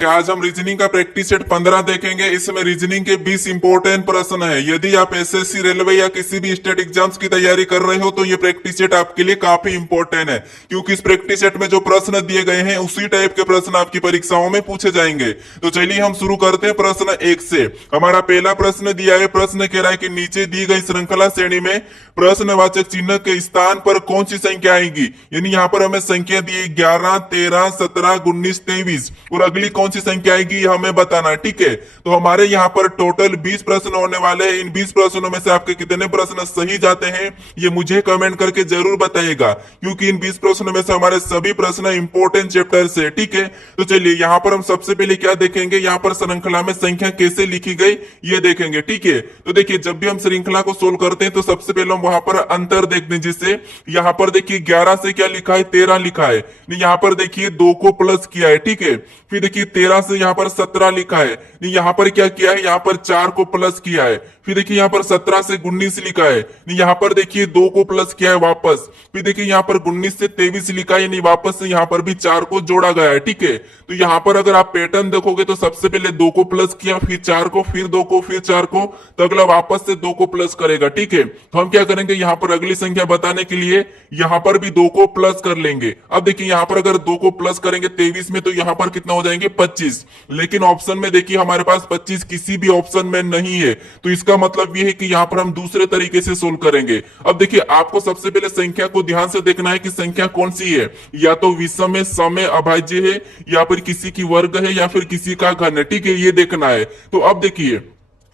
आज हम रीजनिंग का प्रैक्टिस सेट 15 देखेंगे। इसमें रीजनिंग के 20 इंपॉर्टेंट प्रश्न है। यदि आप एसएससी, रेलवे या किसी भी स्टेट एग्जाम्स की तैयारी कर रहे हो तो ये प्रैक्टिस सेट आपके लिए काफी इंपॉर्टेंट है, क्योंकि इस प्रैक्टिस सेट में जो प्रश्न दिए गए हैं उसी टाइप के प्रश्न आपकी परीक्षाओं में पूछे जाएंगे। तो चलिए हम शुरू करते हैं प्रश्न 1 से। हमारा पहला प्रश्न दिया है। प्रश्न कह रहा है कि नीचे दी गई श्रृंखला श्रेणी में प्रश्नवाचक चिन्ह के स्थान पर कौन सी संख्या आएगी। यानी यहाँ पर हमें संख्या दी है 11, 13, 17, 19, 23 और अगली कौन सी संख्या आएगी ये हमें बताना है। ठीक है, तो हमारे यहाँ पर टोटल 20 प्रश्न होने वाले हैं। इन 20 प्रश्नों में से आपके कितने प्रश्न सही जाते हैं ये मुझे कमेंट करके जरूर बताइएगा, क्योंकि इन 20 प्रश्नों में से हमारे सभी प्रश्न इंपॉर्टेंट चैप्टर से। ठीक है, तो चलिए यहाँ पर हम सबसे पहले क्या देखेंगे, यहाँ पर श्रृंखला में संख्या कैसे लिखी गई ये देखेंगे। ठीक है, तो देखिए जब भी हम श्रृंखला को सोल्व करते हैं तो सबसे पहले हम वहां पर अंतर देखते हैं। जिससे यहाँ पर देखिए 11 से क्या लिखा है, 13 लिखा है। यहाँ पर देखिए 2 को प्लस किया है। ठीक है, फिर देखिए 13 से यहाँ पर 17 लिखा है। यहाँ पर क्या किया है, यहाँ पर 4 को प्लस किया है। फिर देखिए यहाँ पर 17 से 19 लिखा है। यहाँ पर देखिए 2 को प्लस किया है वापस। फिर देखिए यहाँ पर 19 से 23 लिखा है, यानी वापस से यहाँ पर भी 4 को जोड़ा गया है। ठीक है, तो यहाँ पर अगर आप पैटर्न देखोगे तो सबसे पहले 2 को प्लस किया, फिर 4 को, फिर 2 को, फिर 4 को, तो अगला वापस से 2 को प्लस करेगा। ठीक है, तो हम क्या करेंगे, यहाँ पर अगली संख्या बताने के लिए यहाँ पर भी 2 को प्लस कर लेंगे। अब देखिए यहाँ पर अगर 2 को प्लस करेंगे 23 में तो यहाँ पर कितना हो जाएंगे 25। लेकिन ऑप्शन में देखिए हमारे पास 25 किसी भी ऑप्शन में नहीं है, तो इसका मतलब ये है कि यहाँ पर हम दूसरे तरीके से सोल्व करेंगे। अब देखिए आपको सबसे पहले संख्या को ध्यान से देखना है कि संख्या कौन सी है, या तो विषम है, सम है, अभाज्य है, या फिर किसी की वर्ग है, या फिर किसी का घन है। ठीक है, ये देखना है। तो अब देखिए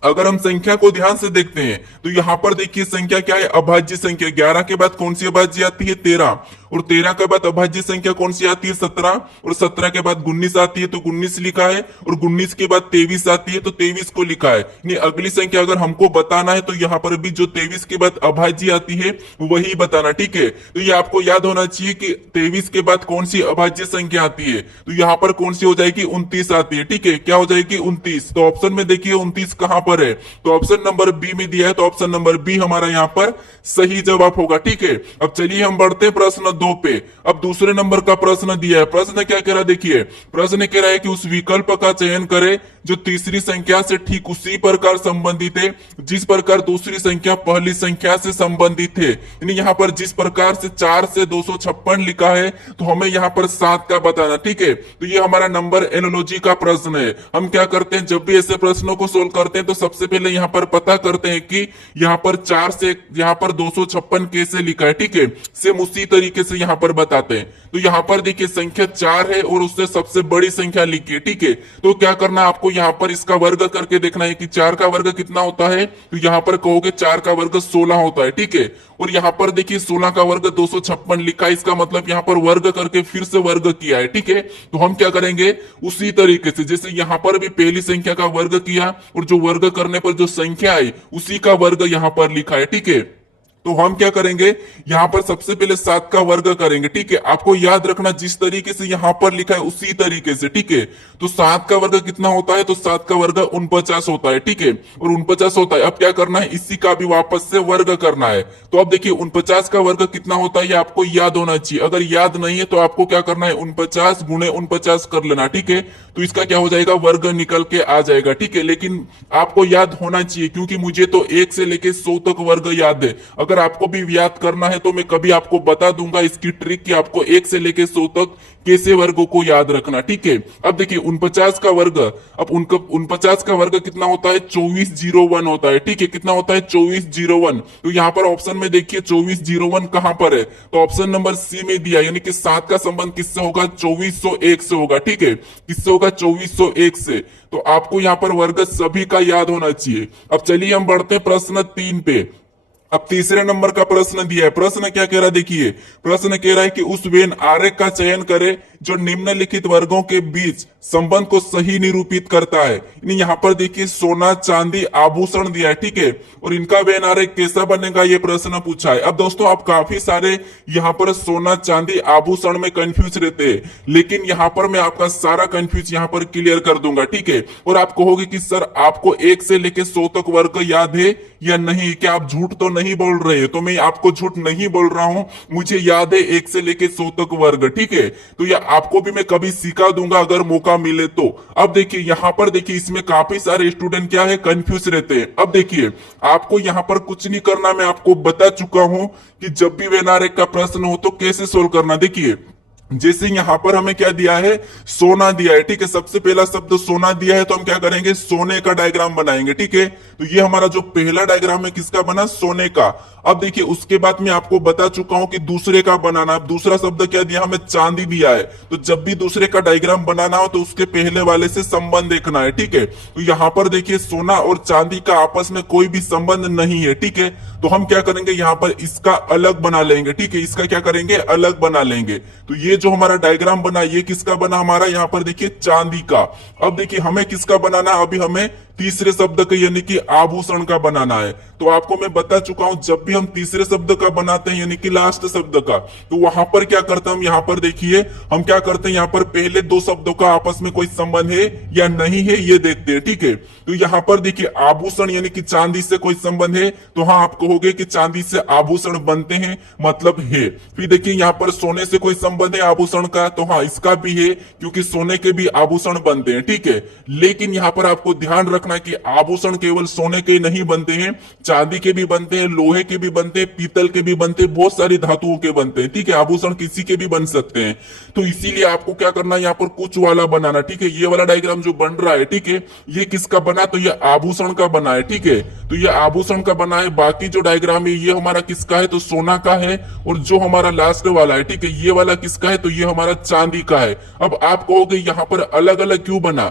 अगर हम संख्या को ध्यान से देखते हैं तो यहाँ पर देखिए संख्या क्या है, अभाज्य संख्या। 11 के बाद कौन सी अभाज्य आती है, 13, और 13 के बाद अभाज्य संख्या कौन सी आती है, 17, और 17 के बाद 19 आती है तो 19 लिखा है, और 19 के बाद 23 आती है तो 23 को लिखा है। यानी अगली संख्या अगर हमको बताना है तो यहाँ पर भी जो 23 के बाद अभाज्य आती है वही बताना। ठीक है, तो ये आपको याद होना चाहिए कि 23 के बाद कौन सी अभाज्य संख्या आती है, तो यहाँ पर कौन सी हो जाएगी, 29 आती है। ठीक है, क्या हो जाएगी, 29। तो ऑप्शन में देखिए 29 कहां पर है, तो ऑप्शन नंबर बी में दिया है, तो ऑप्शन नंबर बी हमारा यहाँ पर सही जवाब होगा। ठीक है, अब चलिए हम बढ़ते हैं प्रश्न 2 पे। अब दूसरे नंबर का प्रश्न दिया है। प्रश्न क्या कह रहा है, देखिए प्रश्न कह रहा है कि उस विकल्प का चयन करें जो तीसरी संख्या से ठीक उसी प्रकार संबंधित है जिस प्रकार दूसरी संख्या पहली संख्या से संबंधित है। यानी यहाँ पर जिस प्रकार से 4 से 256 लिखा है तो हमें यहाँ पर 7 का बताना। ठीक है, तो ये हमारा नंबर एनालॉजी का प्रश्न है। हम क्या करते हैं, जब भी ऐसे प्रश्नों को सोल्व करते हैं तो सबसे पहले यहाँ पर पता करते हैं कि यहाँ पर 4 से यहाँ पर 256 कैसे लिखा है। ठीक है, सेम उसी तरीके से यहाँ पर बताते हैं। तो यहाँ पर देखिए संख्या 4 है और उससे सबसे बड़ी संख्या लिखी है। ठीक है, तो क्या करना है आपको, यहाँ पर इसका वर्ग करके देखना है कि 4 का वर्ग कितना होता है, तो यहाँ पर कहोगे 4 का वर्ग 16 होता है। ठीक है, और यहाँ पर देखिए 16 का वर्ग 256 लिखा है, इसका मतलब यहाँ पर वर्ग करके फिर से वर्ग किया है। ठीक है, तो हम क्या करेंगे उसी तरीके से, जैसे यहाँ पर भी पहली संख्या का वर्ग किया और जो वर्ग करने पर जो संख्या आई उसी का वर्ग यहाँ पर लिखा है। ठीक है, तो हम क्या करेंगे, यहाँ पर सबसे पहले 7 का वर्ग करेंगे। ठीक है, आपको याद रखना जिस तरीके से यहाँ पर लिखा है उसी तरीके से। ठीक है, तो 7 का वर्ग कितना होता है, तो 7 का वर्ग 49 होता है। ठीक है, और 49 होता है। अब क्या करना है, इसी का भी वापस से वर्ग करना है। तो अब देखिए 49 का वर्ग कितना होता है ये आपको याद होना चाहिए। अगर याद नहीं है तो आपको क्या करना है, 49 गुणे 49 कर लेना। ठीक है, तो इसका क्या हो जाएगा, वर्ग निकल के आ जाएगा। ठीक है, लेकिन आपको याद होना चाहिए, क्योंकि मुझे तो 1 से लेके 100 तक वर्ग याद है। अगर आपको भी याद करना है तो मैं कभी आपको बता दूंगा इसकी ट्रिक कि आपको 1 से लेके 100 तक कैसे वर्गों को याद रखना। ठीक है, अब देखिए 49 का वर्ग, अब 49 का वर्ग कितना होता है, 2401 होता है। ठीक है, कितना होता है, 2401। तो यहाँ पर ऑप्शन में देखिए 2401 कहां पर है, तो ऑप्शन नंबर सी में दिया, यानी कि 7 का संबंध किससे होगा, 2401 से होगा। ठीक है, किससे होगा, 2401 से। तो आपको यहाँ पर वर्ग सभी का याद होना चाहिए। अब चलिए हम बढ़ते हैं प्रश्न 3 पे। अब तीसरे नंबर का प्रश्न दिया है। प्रश्न क्या कह रहा है, देखिए प्रश्न कह रहा है कि उस वेन आरेख का चयन करें जो निम्नलिखित वर्गों के बीच संबंध को सही निरूपित करता है। यहाँ पर देखिए सोना, चांदी, आभूषण दिया है। ठीक है, और इनका वेन आरेख कैसा बनेगा ये प्रश्न पूछा है। अब दोस्तों आप काफी सारे यहाँ पर सोना, चांदी, आभूषण में कंफ्यूज रहते हैं, लेकिन यहाँ पर मैं आपका सारा कंफ्यूज यहाँ पर क्लियर कर दूंगा। ठीक है, और आप कहोगे कि सर आपको 1 से लेके 100 तक वर्ग याद है या नहीं, क्या आप झूठ तो नहीं बोल रहे हैं? तो मैं आपको झूठ नहीं बोल रहा हूं, मुझे याद है 1 से लेके 100 तक वर्ग। ठीक है, तो ये आपको भी मैं कभी सिखा दूंगा अगर मौका मिले तो। अब देखिए यहाँ पर देखिए इसमें काफी सारे स्टूडेंट क्या है कंफ्यूज रहते हैं। अब देखिए आपको यहाँ पर कुछ नहीं करना, मैं आपको बता चुका हूं कि जब भी वेन आरेख का प्रश्न हो तो कैसे सोल्व करना। देखिए जैसे यहाँ पर हमें क्या दिया है, सोना दिया है, ठीक है। सबसे पहला शब्द सोना दिया है तो हम क्या करेंगे, सोने का डायग्राम बनाएंगे, ठीक है। तो ये हमारा जो पहला डायग्राम है किसका बना, सोने का। अब देखिए उसके बाद मैं आपको बता चुका हूं कि दूसरे का बनाना। अब दूसरा शब्द क्या दिया, हमें चांदी दिया है। तो जब भी दूसरे का डायग्राम बनाना हो तो उसके पहले वाले से संबंध देखना है, ठीक है। तो यहाँ पर देखिए सोना और चांदी का आपस में कोई भी संबंध नहीं है, ठीक है। तो हम क्या करेंगे, यहाँ पर इसका अलग बना लेंगे, ठीक है। इसका क्या करेंगे, अलग बना लेंगे। तो ये जो हमारा डायग्राम बना ये किसका बना, हमारा यहाँ पर देखिए चांदी का। अब देखिए हमें किसका बनाना, अभी हमें तीसरे शब्द का यानी कि आभूषण का बनाना है। तो आपको मैं बता चुका हूं जब भी हम तीसरे शब्द का बनाते हैं यानी कि लास्ट शब्द का, तो वहां पर क्या करते हैं हम, यहाँ पर देखिए हम क्या करते हैं, यहाँ पर पहले दो शब्दों का आपस में कोई संबंध है या नहीं है ये देखते हैं, ठीक है। तो यहाँ पर देखिए आभूषण यानी कि चांदी से कोई संबंध है, तो हाँ आप कहोगे कि चांदी से आभूषण बनते हैं, मतलब है। फिर देखिए यहाँ पर सोने से कोई संबंध है आभूषण का, तो हाँ इसका भी है क्योंकि सोने के भी आभूषण बनते हैं, ठीक है। लेकिन यहाँ पर आपको ध्यान रखना कि आभूषण केवल सोने के नहीं बनते हैं, चांदी के भी बनते हैं, लोहे के भी बनते हैं, पीतल के भी बनते हैं, बहुत सारी धातुओं के बनते हैं, ठीक है। आभूषण किसी के भी बन सकते हैं। तो इसीलिए आपको क्या करना है, यहाँ पर कुछ वाला बनाना, ठीक है। ये वाला डायग्राम जो बन रहा है, ठीक है, ये किसका बना, तो ये आभूषण का बना है, ठीक है। तो ये आभूषण का बना है। बाकी जो डायग्राम है ये हमारा किसका है, तो सोना का है। और जो हमारा लास्ट वाला है, ठीक है, ये वाला किसका है, तो ये हमारा चांदी का है। अब आप कहोगे यहाँ पर अलग अलग क्यों बना,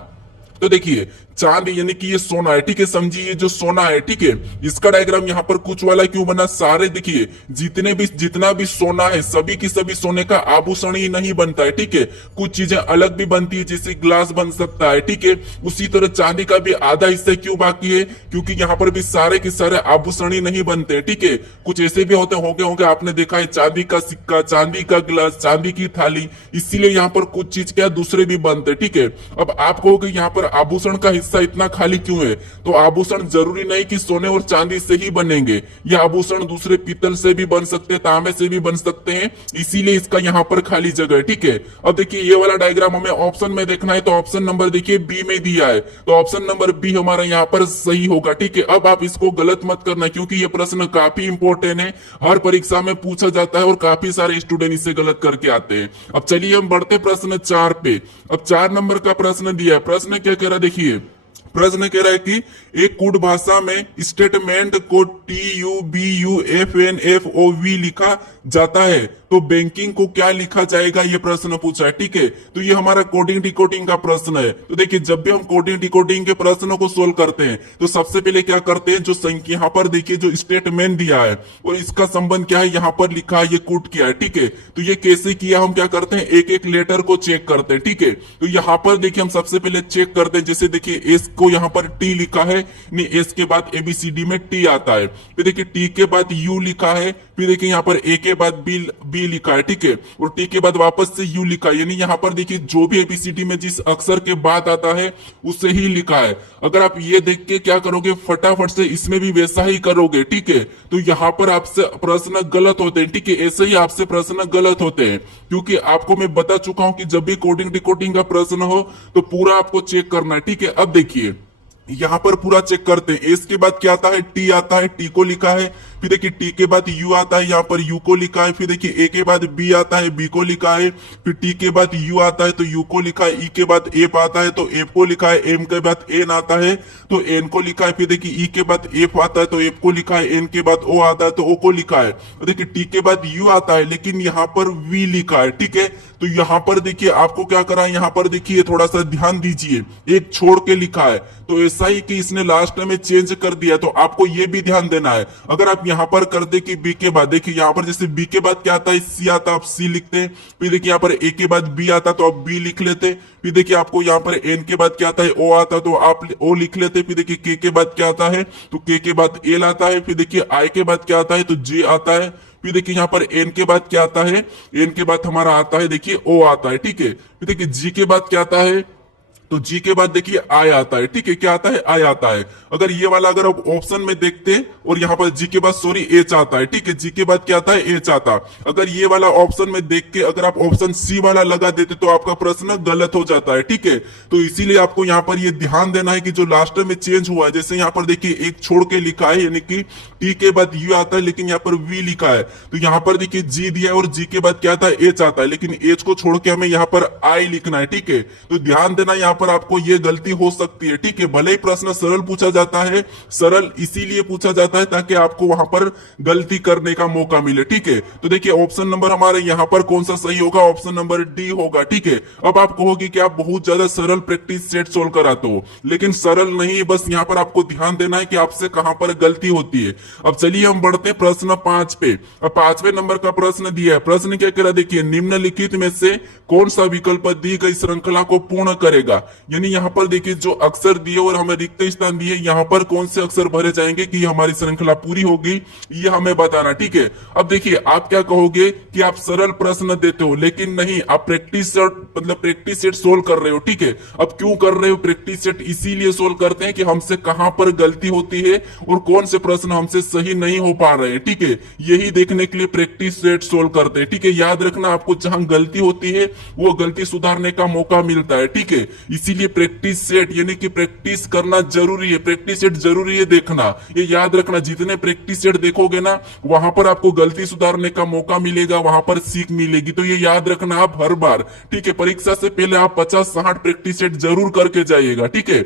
तो देखिए चांदी यानी कि ये सोना है, ठीक है, समझिए ये जो सोना है, ठीक है, इसका डायग्राम यहाँ पर कुछ वाला क्यों बना, सारे देखिए जितना भी सोना है सभी की सभी सोने का आभूषण ही नहीं बनता है, ठीक है। कुछ चीजें अलग भी बनती है जैसे ग्लास बन सकता है, ठीक है। उसी तरह चांदी का भी आधा हिस्सा क्यों बाकी है, क्योंकि यहाँ पर भी सारे के सारे आभूषण ही नहीं बनते हैं, ठीक है। कुछ ऐसे भी होंगे आपने देखा है, चांदी का सिक्का, चांदी का ग्लास, चांदी की थाली, इसीलिए यहाँ पर कुछ चीज क्या दूसरे भी बनते, ठीक है। अब आप कहोगे यहाँ पर आभूषण का हिस्सा इतना खाली क्यों है, तो आभूषण जरूरी नहीं कि सोने और चांदी से ही बनेंगे, ये आभूषण दूसरे पीतल से भी बन सकते हैं, तांबे से भी बन सकते हैं, इसीलिए इसका यहाँ पर खाली जगह है, ठीक है। अब देखिए ये वाला डायग्राम हमें ऑप्शन में देखना है, तो ऑप्शन नंबर देखिए बी में दिया है, तो ऑप्शन नंबर बी हमारा यहाँ पर सही होगा, ठीक है। अब आप इसको गलत मत करना क्योंकि ये प्रश्न काफी इंपॉर्टेंट है, हर परीक्षा में पूछा जाता है और काफी सारे स्टूडेंट इससे गलत करके आते हैं। अब चलिए हम बढ़ते प्रश्न 4 पे। अब 4 नंबर का प्रश्न दिया है। प्रश्न क्या कह रहा है, देखिए प्रश्न कह रहा है कि एक कूट भाषा में स्टेटमेंट को TUBUFNFOV लिखा जाता है तो बैंकिंग को क्या लिखा जाएगा, ये प्रश्न पूछा है, ठीक है। तो ये हमारा कोडिंग डिकोडिंग का प्रश्न है। तो देखिए जब भी हम कोडिंग डिकोडिंग के प्रश्नों को सोल्व करते हैं तो सबसे पहले क्या करते हैं, जो संख्या यहाँ पर देखिए जो स्टेटमेंट दिया है और इसका संबंध क्या है, यहाँ पर लिखा है, ये कूट किया है, ठीक है। तो ये कैसे किया, हम क्या करते हैं, एक एक लेटर को चेक करते हैं, ठीक है। तो यहाँ पर देखिए हम सबसे पहले चेक करते हैं, जैसे देखिए एस को यहाँ पर टी लिखा है, नहीं एस के बाद ABCD में टी आता है, फिर देखिए टी के बाद यू लिखा है, फिर देखिए यहाँ पर ए के बाद बी लिखा है, ठीक है, और टी के बाद वापस से यू लिखा है, यानी यहाँ पर देखिए जो भी ABCD में जिस अक्षर के बाद आता है उससे ही लिखा है। अगर आप ये देख के क्या करोगे, फटाफट से इसमें भी वैसा ही करोगे, ठीक है। तो यहाँ पर आपसे प्रश्न गलत होते हैं, ठीक है, ऐसे ही आपसे प्रश्न गलत होते हैं क्योंकि आपको मैं बता चुका हूं कि जब भी कोडिंग डिकोडिंग का प्रश्न हो तो पूरा आपको चेक करना है, ठीक है। अब देखिए यहाँ पर पूरा चेक करते हैं, एस के बाद क्या आता है, टी आता है, टी को लिखा है, फिर देखिए टी के बाद यू आता है, यहाँ पर यू को लिखा है, फिर देखिए ए के बाद बी आता है, बी को लिखा है, फिर टी के बाद यू आता है तो यू को लिखा है, ई के बाद एफ आता है तो एफ को लिखा है, एम के बाद एन आता है तो एन को लिखा है, फिर देखिए ई के बाद एफ आता है तो एफ को लिखा है, एन के बाद ओ आता है तो ओ को लिखा है, देखिए टी के बाद यू आता है लेकिन यहाँ पर वी लिखा है, ठीक है। तो यहाँ पर देखिए आपको क्या करा है, यहाँ पर देखिए थोड़ा सा ध्यान दीजिए, एक छोड़ के लिखा है, तो ऐसा ही कि इसने लास्ट में चेंज कर दिया, तो आपको ये भी ध्यान देना है। अगर आप यहाँ पर कर दे कि बी के बाद, देखिए यहाँ पर जैसे बी के बाद क्या आता है, सी आता है, आप सी लिखते हैं, फिर देखिए यहाँ पर ए के बाद बी आता तो आप बी लिख लेते, फिर देखिए आपको यहाँ पर एन के बाद क्या आता है, ओ आता तो आप ओ लिख लेते, फिर देखिए के बाद क्या आता है तो के के बाद एल आता है, फिर देखिए आई के बाद क्या आता है तो जे आता है, फिर देखिए यहाँ पर एन के बाद क्या आता है, एन के बाद हमारा आता है देखिए ओ आता है, ठीक है। फिर देखिए जी के बाद क्या आता है, तो जी के बाद देखिए आई आता है, ठीक है, क्या आता है, आई आता है। अगर ये वाला अगर आप ऑप्शन में देखते हैं और यहाँ पर जी के बाद सॉरी एच आता है, ठीक है, जी के बाद क्या आता है, एच आता। अगर ये वाला ऑप्शन में देख के अगर आप ऑप्शन सी वाला लगा देते तो आपका प्रश्न गलत हो जाता है, ठीक है। तो इसीलिए आपको यहाँ पर ये ध्यान देना है कि जो लास्ट में चेंज हुआ है, जैसे यहाँ पर देखिए एक छोड़ के लिखा है, यानी कि टी के बाद यू आता है लेकिन यहाँ पर वी लिखा है, तो यहाँ पर देखिए जी दिया है और जी के बाद क्या आता है, एच आता है, लेकिन एच को छोड़ के हमें यहाँ पर आई लिखना है, ठीक है। तो ध्यान देना यहाँ पर आपको ये गलती हो सकती है, ठीक है। भले ही प्रश्न सरल पूछा जाता है, सरल इसीलिए पूछा जाता है ताकि आपको वहां पर गलती करने का मौका मिले, ठीक है। तो देखिए ऑप्शन नंबर हमारे यहाँ पर कौन सा सही होगा, ऑप्शन नंबर डी होगा, ठीक है। अब आप कहोगे कि आप बहुत ज्यादा सरल प्रैक्टिस सेट सोल्व कराते हो, लेकिन सरल नहीं, बस यहाँ पर आपको ध्यान देना है कि आपसे कहां पर गलती होती है। अब चलिए हम बढ़ते हैं प्रश्न 5 पे। अब 5वें नंबर का प्रश्न दिया है, प्रश्न क्या कह रहा देखिए, निम्नलिखित में से कौन सा विकल्प दी गई श्रृंखला को पूर्ण करेगा। यानी यहाँ पर देखिए जो अक्षर दिए और हमें रिक्त स्थान दिए, यहाँ पर कौन से अक्षर भरे जाएंगे कि हमारी श्रृंखला पूरी होगी, ये हमें बताना, ठीक है। अब देखिए आप क्या कहोगे कि आप सरल प्रश्न देते हो, लेकिन नहीं, आप प्रैक्टिस सेट मतलब प्रैक्टिस सेट सोल्व कर रहे हो, ठीक है। अब क्यों कर रहे हो प्रैक्टिस सेट, इसीलिए सोल्व करते हैं कि हमसे कहां पर गलती होती है और कौन से प्रश्न हमसे सही नहीं हो पा रहे हैं, ठीक है। यही देखने के लिए प्रैक्टिस सेट सोल्व करते हैं, ठीक है। याद रखना, आपको जहां गलती होती है वो गलती सुधारने का मौका मिलता है, ठीक है। इसीलिए प्रैक्टिस सेट यानी कि प्रैक्टिस करना जरूरी है, प्रैक्टिस सेट जरूरी है देखना, ये याद रखना। जितने प्रैक्टिस सेट देखोगे ना, वहां पर आपको गलती सुधारने का मौका मिलेगा, वहां पर सीख मिलेगी, तो ये याद रखना आप हर बार, ठीक है। परीक्षा से पहले आप 50-60 प्रैक्टिस सेट जरूर करके जाइएगा, ठीक है।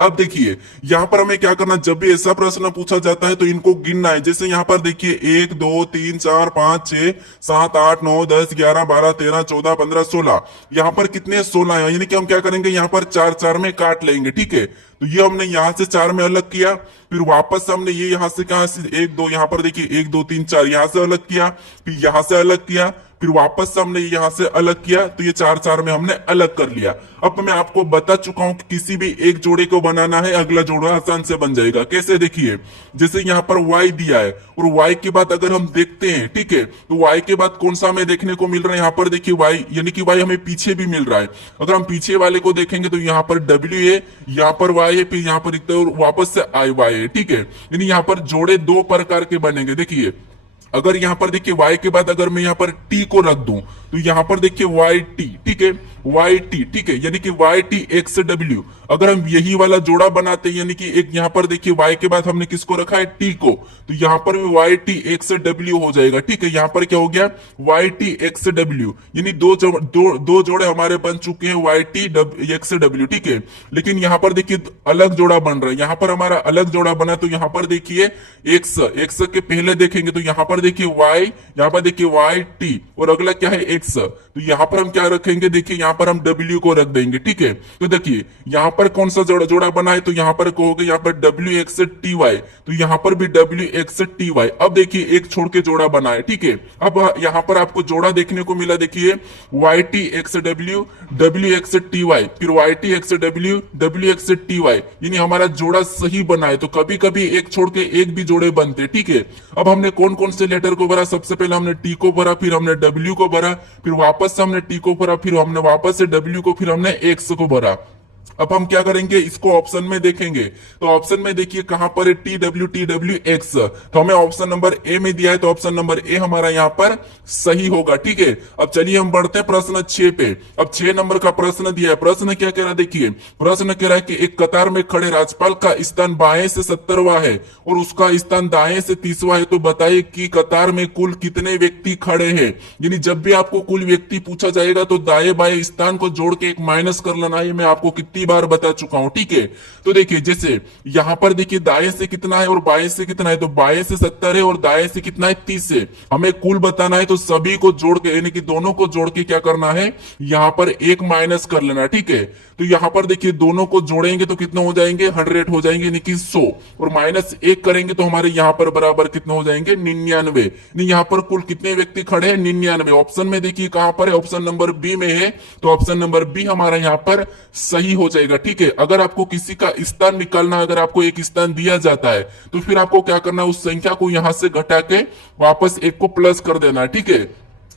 अब देखिए यहाँ पर हमें क्या करना, जब भी ऐसा प्रश्न पूछा जाता है तो इनको गिनना है। जैसे यहाँ पर देखिए 1 2 3 4 5 6 7 8 9 10 11 12 13 14 15 16, यहाँ पर कितने 16 है, यानी कि हम क्या करेंगे, यहाँ पर 4 4 में काट लेंगे, ठीक है। तो ये हमने यहाँ से 4 में अलग किया, फिर वापस हमने ये यहाँ से कहा से 1 2, यहाँ पर देखिए 1 2 3 4 यहाँ से अलग किया, फिर यहाँ से अलग किया, फिर वापस से हमने यहाँ से अलग किया, तो ये 4 4 में हमने अलग कर लिया। अब मैं आपको बता चुका हूं कि किसी भी एक जोड़े को बनाना है, अगला जोड़ा आसान से बन जाएगा। कैसे, देखिए जैसे यहाँ पर y दिया है और y के बाद अगर हम देखते हैं, ठीक है, तो y के बाद कौन सा हमें देखने को मिल रहा है, यहाँ पर देखिए y, यानी कि y हमें पीछे भी मिल रहा है। अगर हम पीछे वाले को देखेंगे तो यहाँ पर w है, यहाँ पर y है, फिर यहाँ पर और वापस से i y है, ठीक है। यानी यहाँ पर जोड़े 2 प्रकार के बनेंगे। देखिए अगर यहाँ पर देखिए y के बाद अगर मैं यहाँ पर t को रख दूं तो यहाँ पर देखिए y t, ठीक है, y t, ठीक है, यानी कि y t x w। अगर हम यही वाला जोड़ा बनाते हैं, यानी कि एक यहाँ पर देखिए y के बाद हमने किसको रखा है, t को, तो यहाँ पर भी y t x w हो जाएगा, ठीक है। यहाँ पर क्या हो गया, y t x w, यानी दो जोड़े हमारे बन चुके हैं y t x w, ठीक है। लेकिन यहाँ पर देखिए अलग जोड़ा बन रहा है, यहाँ पर हमारा अलग जोड़ा बना, तो यहाँ पर देखिए x के पहले देखेंगे तो यहाँ पर देखिए y, यहाँ पर देखिए y t और अगला क्या है x, तो यहाँ पर हम क्या रखेंगे, देखिए यहाँ पर हम w को रख देंगे, ठीक है। तो देखिए यहाँ पर कौन सा जोड़ा बना है, तो यहाँ पर कहोगे यहाँ पर w x t y, तो यहाँ पर भी w x t y। अब देखिए एक छोड़ के जोड़ा बना है, ठीक है। अब यहाँ पर आपको जोड़ा देखने को मिला, देखिए y t x w w x t y, फिर y t x w w x t y, यानी हमारा जोड़ा सही बना है। तो कभी कभी एक छोड़ के एक भी जोड़े बनते, ठीक है। अब हमने कौन कौन से लेटर को भरा, सबसे पहले हमने टी को भरा, फिर हमने डब्ल्यू को भरा, फिर वापस से हमने टी को भरा, फिर हमने वापस से डब्ल्यू को, फिर हमने एक्स को भरा। अब हम क्या करेंगे, इसको ऑप्शन में देखेंगे, तो ऑप्शन में देखिए कहां पर है, टी डब्ल्यू एक्स, तो हमें ऑप्शन नंबर ए में दिया है, तो ऑप्शन नंबर ए हमारा यहाँ पर सही होगा, ठीक है। अब चलिए हम बढ़ते हैं प्रश्न 6 पे। अब 6 नंबर का प्रश्न दिया है, प्रश्न क्या कह रहा है, देखिए प्रश्न कह रहा है कि एक कतार में खड़े राज्यपाल का स्थान बाएं से 70वां है और उसका स्थान दाएं से 30वां है, तो बताइए कि कतार में कुल कितने व्यक्ति खड़े हैं। यानी जब भी आपको कुल व्यक्ति पूछा जाएगा तो दाएं बाएं स्थान को जोड़ के एक माइनस कर लेना है, मैं आपको कितनी बार बता चुका हूं, ठीक है। तो देखिए जैसे यहां पर देखिए दाएं से कितना है और बाएं से कितना है, तो बाएं से 70 है और दाएं से कितना है, 30 है। हमें कुल बताना है, तो सभी को जोड़ के यानी कि दोनों को जोड़ के क्या करना है, यहां पर एक माइनस कर लेना, ठीक है। तो यहां पर देखिए दोनों को जोड़ेंगे तो कितना हो जाएंगे, 100 हो जाएंगे, यानी कि 100, और माइनस 1 करेंगे तो हमारे यहां पर बराबर कितने हो जाएंगे, 99। यहां पर कुल कितने व्यक्ति खड़े हैं, 99। ऑप्शन में देखिए कहां पर है, ऑप्शन नंबर बी में है, तो ऑप्शन नंबर बी हमारा यहां पर सही हो जाएगा, ठीक है। अगर आपको किसी का स्थान निकालना, अगर आपको एक स्थान दिया जाता है तो फिर आपको क्या करना है, उस संख्या को यहां से घटा के वापस 1 को प्लस कर देना है, ठीक है।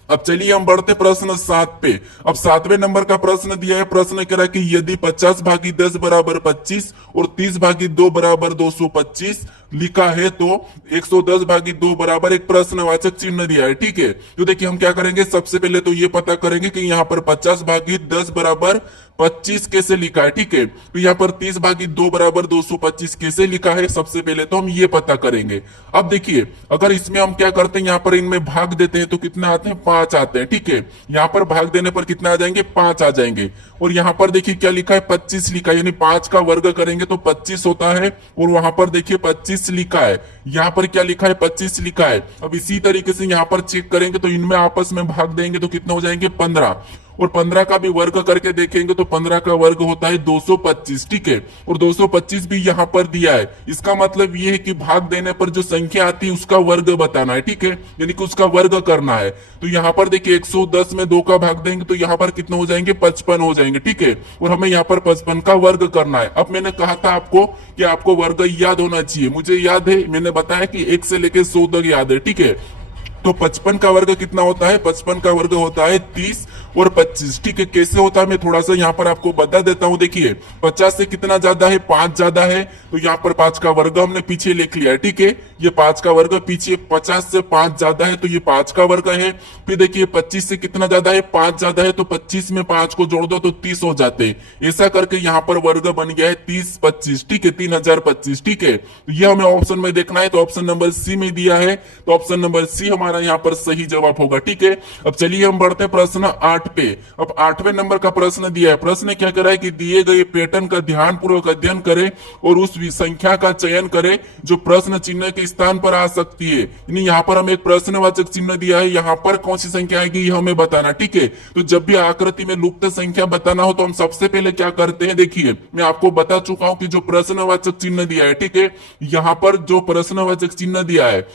अब चलिए हम बढ़ते प्रश्न 7 पे। अब 7वें नंबर का प्रश्न दिया है। प्रश्न कह रहा है कि यदि 50 भागी 10 बराबर 25 और 30 भागी 2 बराबर 225 लिखा है तो 110 भागी 2 बराबर एक प्रश्नवाचक चिन्ह दिया है। ठीक है, तो देखिए हम क्या करेंगे, सबसे पहले तो ये पता करेंगे कि यहाँ पर 50 भागी 10 बराबर 25 कैसे लिखा है। ठीक है, तो यहाँ पर 30 भागी 2 बराबर 225 कैसे लिखा है, सबसे पहले तो हम ये पता करेंगे। अब देखिए अगर इसमें हम क्या करते हैं, यहाँ पर इनमें भाग देते हैं तो कितने आते हैं, 5 आते हैं। ठीक है, यहाँ पर भाग देने पर कितना आ जाएंगे, 5 आ जाएंगे। और यहाँ पर देखिए क्या लिखा है, 25 लिखा है, यानी 5 का वर्ग करेंगे तो 25 होता है। और वहां पर देखिए 25 लिखा है, यहाँ पर क्या लिखा है, 25 लिखा है। अब इसी तरीके से यहाँ पर चेक करेंगे तो इनमें आपस में भाग देंगे तो कितना हो जाएंगे, 15। और 15 का भी वर्ग करके देखेंगे तो 15 का वर्ग होता है 225। ठीक है, और 225 भी यहाँ पर दिया है। इसका मतलब ये है कि भाग देने पर जो संख्या आती है उसका वर्ग बताना है। ठीक है, यानी कि उसका वर्ग करना है। तो यहाँ पर देखिए 110 में 2 का भाग देंगे तो यहाँ पर कितने हो जाएंगे, 55 हो जाएंगे। ठीक है, और हमें यहाँ पर 55 का वर्ग करना है। अब मैंने कहा था आपको कि आपको वर्ग याद होना चाहिए, मुझे याद है, मैंने बताया कि 1 से लेकर 100 तक याद है। ठीक है, तो 55 का वर्ग कितना होता है, 55 का वर्ग होता है 30 और 25। ठीक है, कैसे होता है मैं थोड़ा सा यहाँ पर आपको बता देता हूँ। देखिए 50 से कितना ज्यादा है, 5 ज्यादा है, तो यहाँ पर 5 का वर्ग हमने पीछे लिख लिया है। ठीक है, ये 5 का वर्ग पीछे, 50 से 5 ज्यादा है तो ये 5 का वर्ग है। फिर देखिए 25 से कितना ज्यादा है, 5 ज्यादा है, तो 25 में 5 को जोड़ दो तो 30 हो जाते हैं। ऐसा करके यहाँ पर वर्ग बन गया है 30 25। ठीक है, 3025। ठीक है, तो ये हमें ऑप्शन में देखना है, तो ऑप्शन नंबर सी में दिया है, तो ऑप्शन नंबर सी हमारा यहाँ पर सही जवाब होगा। ठीक है, अब चलिए हम बढ़ते हैं प्रश्न 8 पे। अब 8वें नंबर का प्रश्न दिया है। प्रश्न क्या कर रहा है कि दिए गए पैटर्न का ध्यानपूर्वक अध्ययन करें और उस संख्या का चयन करें जो प्रश्न चिन्ह के स्थान पर आ सकती है। यानी यहाँ पर हमें एक प्रश्नवाचक चिन्ह दिया है, यहाँ पर कौन सी संख्या आएगी ये हमें बताना। ठीक है, तो जब भी आकृति में लुप्त संख्या बताना हो तो हम सबसे पहले क्या करते हैं, देखिए मैं आपको बता चुका हूं कि जो प्रश्नवाचक चिन्ह दिया है, ठीक है, यहाँ पर जो प्रश्नवाचक चिन्ह दिया है